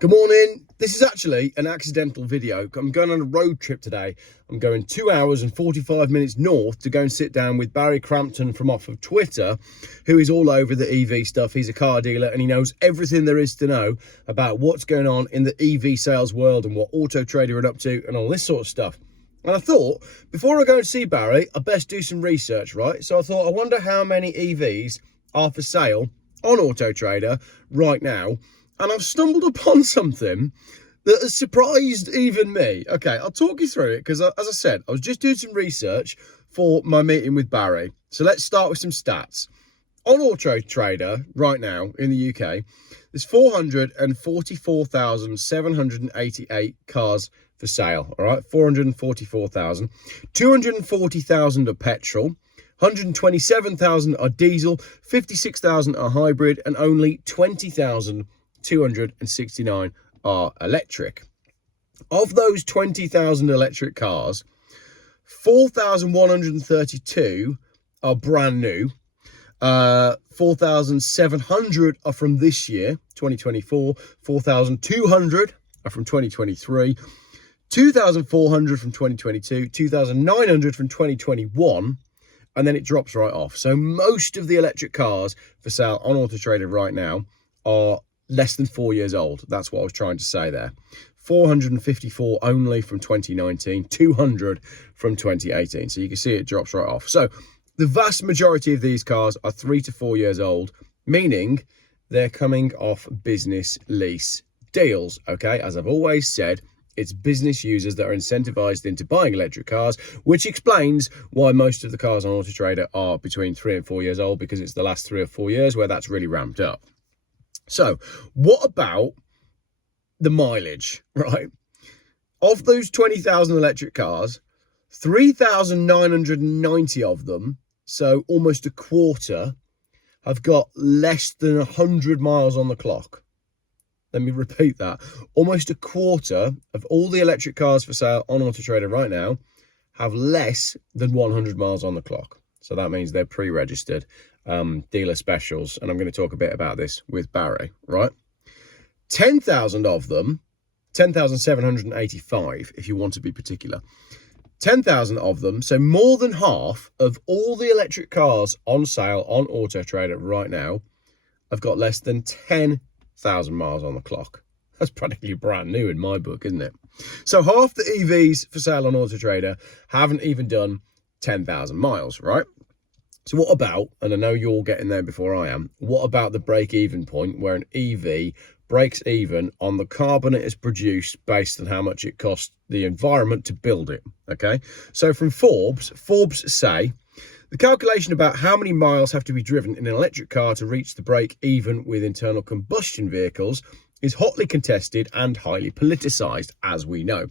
Good morning. This is actually an accidental video. I'm going on a road trip today. I'm going 2 hours and 45 minutes north to go and sit down with Barry Crampton from off of Twitter, who is all over the EV stuff. He's a car dealer and he knows everything there is to know about what's going on in the EV sales world and what autotrader are up to and all this sort of stuff. And I thought, before I go and see Barry, I best do some research, right? So I thought, I wonder how many EVs are for sale on autotrader right now. And I've stumbled upon something that has surprised even me. Okay, I'll talk you through it because, as I said, I was just doing some research for my meeting with Barry. So let's start with some stats. On autotrader right now in the UK, there's 444,788 cars for sale. All right, 444,000. 240,000 are petrol. 127,000 are diesel. 56,000 are hybrid, and only 20,269 are electric. Of those 20,000 electric cars, 4,132 are brand new. 4,700 are from this year, 2024. 4,200 are from 2023. 2,400 from 2022. 2,900 from 2021. And then it drops right off. So most of the electric cars for sale on autotrader right now are less than 4 years old. That's what I was trying to say there. 454 only from 2019, 200 from 2018. So you can see it drops right off. So the vast majority of these cars are 3 to 4 years old, meaning they're coming off business lease deals. Okay, as I've always said, it's business users that are incentivized into buying electric cars, which explains why most of the cars on autotrader are between 3 and 4 years old, because it's the last 3 or 4 years where that's really ramped up. So what about the mileage, right? Of those 20,000 electric cars, 3,990 of them, so almost a quarter, have got less than 100 miles on the clock. Let me repeat that. Almost a quarter of all the electric cars for sale on autotrader right now have less than 100 miles on the clock. So that means they're pre-registered dealer specials. And I'm going to talk a bit about this with Barry, right? 10,000 of them, 10,785 if you want to be particular. 10,000 of them, so more than half of all the electric cars on sale on autotrader right now have got less than 10,000 miles on the clock. That's practically brand new in my book, isn't it? So half the EVs for sale on autotrader haven't even done 10,000 miles, right? So what about, and I know you're getting there before I am, what about the break-even point where an EV breaks even on the carbon it is produced based on how much it costs the environment to build it? Okay, so from Forbes say the calculation about how many miles have to be driven in an electric car to reach the break even with internal combustion vehicles is hotly contested and highly politicized, as we know.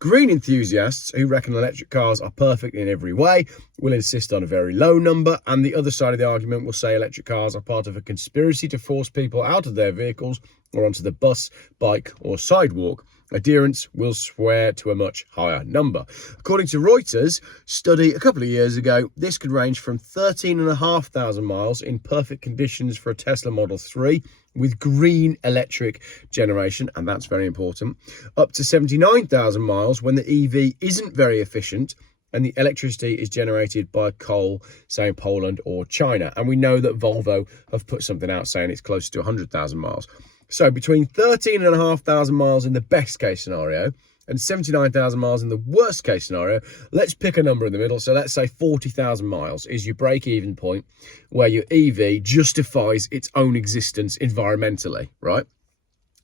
Green enthusiasts who reckon electric cars are perfect in every way will insist on a very low number, and the other side of the argument will say electric cars are part of a conspiracy to force people out of their vehicles or onto the bus, bike or sidewalk. Adherents will swear to a much higher number. According to Reuters' study a couple of years ago, this could range from 13,500 miles in perfect conditions for a Tesla Model 3 with green electric generation, and that's very important, up to 79,000 miles when the EV isn't very efficient and the electricity is generated by coal, say in Poland or China. And we know that Volvo have put something out saying it's close to 100,000 miles. So between 13,500 miles in the best case scenario and 79,000 miles in the worst case scenario, let's pick a number in the middle. So let's say 40,000 miles is your break-even point where your EV justifies its own existence environmentally, right?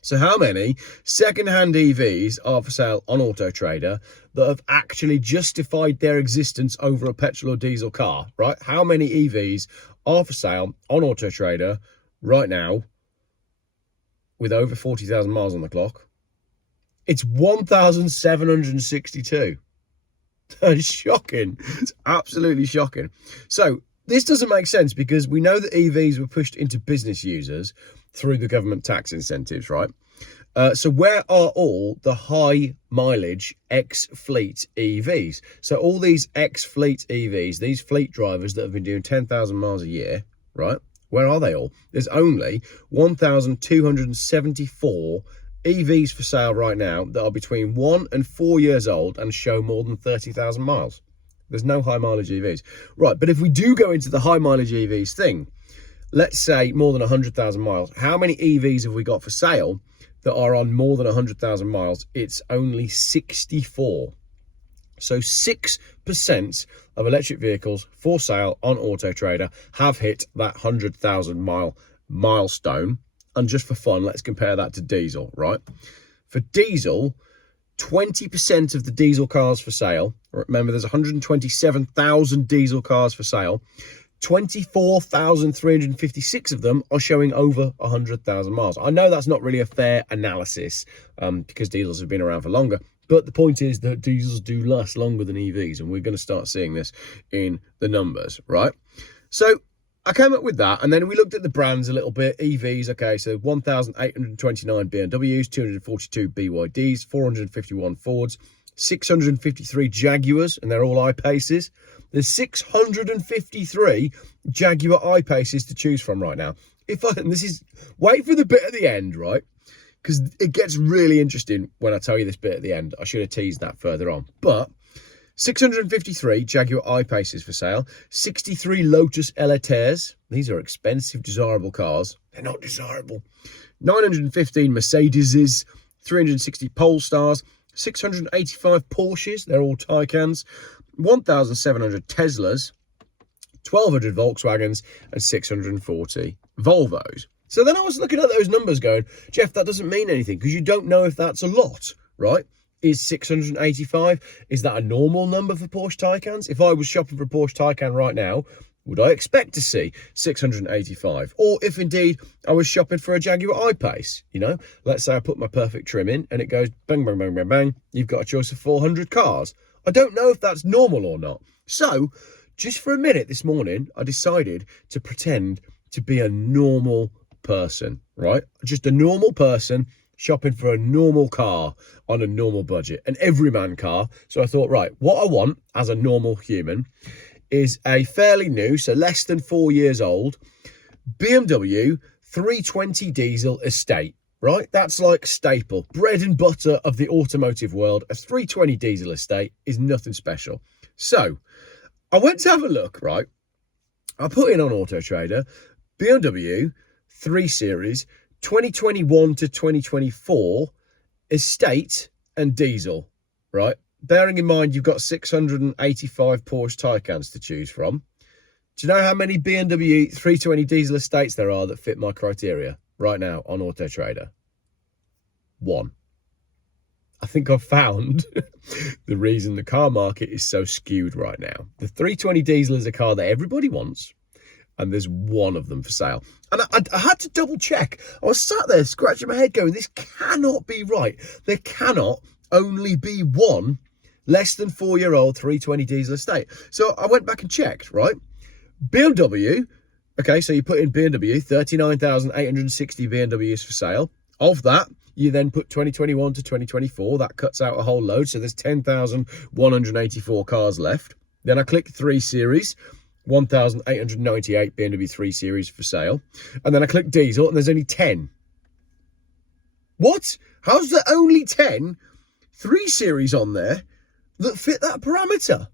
So how many second-hand EVs are for sale on autotrader that have actually justified their existence over a petrol or diesel car, right? How many EVs are for sale on autotrader right now with over 40,000 miles on the clock? It's 1,762. That's shocking. It's absolutely shocking. So this doesn't make sense because we know that EVs were pushed into business users through the government tax incentives, right? So where are all the high mileage ex-fleet EVs? So all these ex-fleet EVs, these fleet drivers that have been doing 10,000 miles a year, right? Where are they all? There's only 1,274 EVs for sale right now that are between 1 and 4 years old and show more than 30,000 miles. There's no high mileage EVs. Right, but if we do go into the high mileage EVs thing, let's say more than 100,000 miles, how many EVs have we got for sale that are on more than 100,000 miles? It's only 64. So 6% of electric vehicles for sale on autotrader have hit that 100,000 mile milestone. And just for fun, let's compare that to diesel, right? For diesel, 20% of the diesel cars for sale, remember there's 127,000 diesel cars for sale, 24,356 of them are showing over 100,000 miles. I know that's not really a fair analysis because diesels have been around for longer, but the point is that diesels do last longer than EVs, and we're going to start seeing this in the numbers, right? So I came up with that, and then we looked at the brands a little bit. EVs, okay, so 1,829 BMWs, 242 BYDs, 451 Fords, 653 Jaguars, and they're all I-Paces. There's 653 Jaguar I-Paces to choose from right now. And this is, wait for the bit at the end, right? Because it gets really interesting when I tell you this bit at the end. I should have teased that further on. But 653 Jaguar I-Paces for sale, 63 Lotus Eletres. These are expensive, desirable cars. They're not desirable. 915 Mercedeses, 360 Polestars, 685 Porsches. They're all Taycans. 1,700 Teslas, 1,200 Volkswagens, and 640 Volvos. So then I was looking at those numbers going, Jeff, that doesn't mean anything because you don't know if that's a lot, right? Is 685, is that a normal number for Porsche Taycans? If I was shopping for a Porsche Taycan right now, would I expect to see 685? Or if indeed I was shopping for a Jaguar I-Pace, you know, let's say I put my perfect trim in and it goes bang, bang, bang, bang, bang. You've got a choice of 400 cars. I don't know if that's normal or not. So just for a minute this morning, I decided to pretend to be a normal person, right? Just a normal person shopping for a normal car on a normal budget, an everyman car. So I thought, right, what I want as a normal human is a fairly new, so less than 4 years old, BMW 320 diesel estate, right? That's like staple, bread and butter of the automotive world. A 320 diesel estate is nothing special. So I went to have a look, right? I put in on AutoTrader, BMW 3 Series, 2021 to 2024, estate and diesel, right? Bearing in mind you've got 685 Porsche Taycans to choose from. Do you know how many BMW 320 diesel estates there are that fit my criteria right now on AutoTrader? 1. I think I've found the reason the car market is so skewed right now. The 320 diesel is a car that everybody wants, and there's one of them for sale. And I had to double check. I was sat there scratching my head going, this cannot be right. There cannot only be one less than 4-year-old 320 diesel estate. So I went back and checked, right? BMW, okay, so you put in BMW, 39,860 BMWs for sale. Of that, you then put 2021 to 2024. That cuts out a whole load. So there's 10,184 cars left. Then I click 3 Series. 1,898 BMW 3 Series for sale. And then I click diesel and there's only 10. What? How's there only 10 3 Series on there that fit that parameter?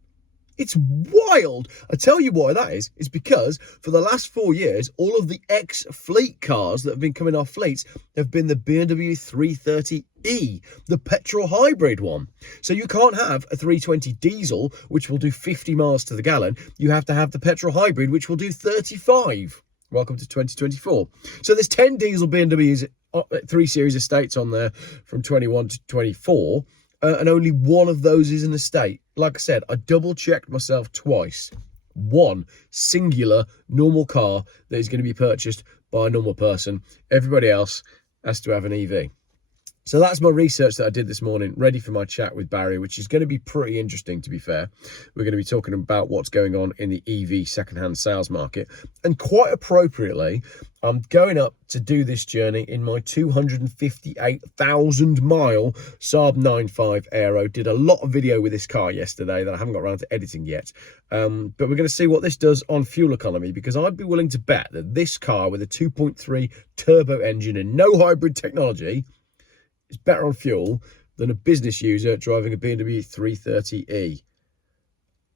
It's wild. I tell you why that is. It's because for the last 4 years, all of the ex-fleet cars that have been coming off fleets have been the BMW 330e, the petrol hybrid one. So you can't have a 320 diesel, which will do 50 miles to the gallon. You have to have the petrol hybrid, which will do 35. Welcome to 2024. So there's 10 diesel BMWs 3 Series estates on there from 21 to 24. And only one of those is an estate. Like I said, I double checked myself twice. One singular normal car that is going to be purchased by a normal person. Everybody else has to have an EV. So that's my research that I did this morning, ready for my chat with Barry, which is going to be pretty interesting, to be fair. We're going to be talking about what's going on in the EV secondhand sales market. And quite appropriately, I'm going up to do this journey in my 258,000 mile Saab 9.5 Aero. Did a lot of video with this car yesterday that I haven't got around to editing yet. But we're going to see what this does on fuel economy, because I'd be willing to bet that this car with a 2.3 turbo engine and no hybrid technology is better on fuel than a business user driving a BMW 330e.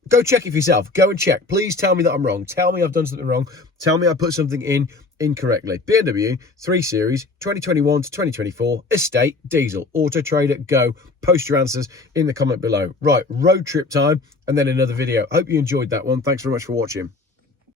Go check it for yourself. Go and check. Please tell me that I'm wrong. Tell me I've done something wrong. Tell me I put something in incorrectly. BMW 3 Series 2021 to 2024 estate diesel. Autotrader. Go. Post your answers in the comment below. Right, road trip time and then another video. Hope you enjoyed that one. Thanks very much for watching.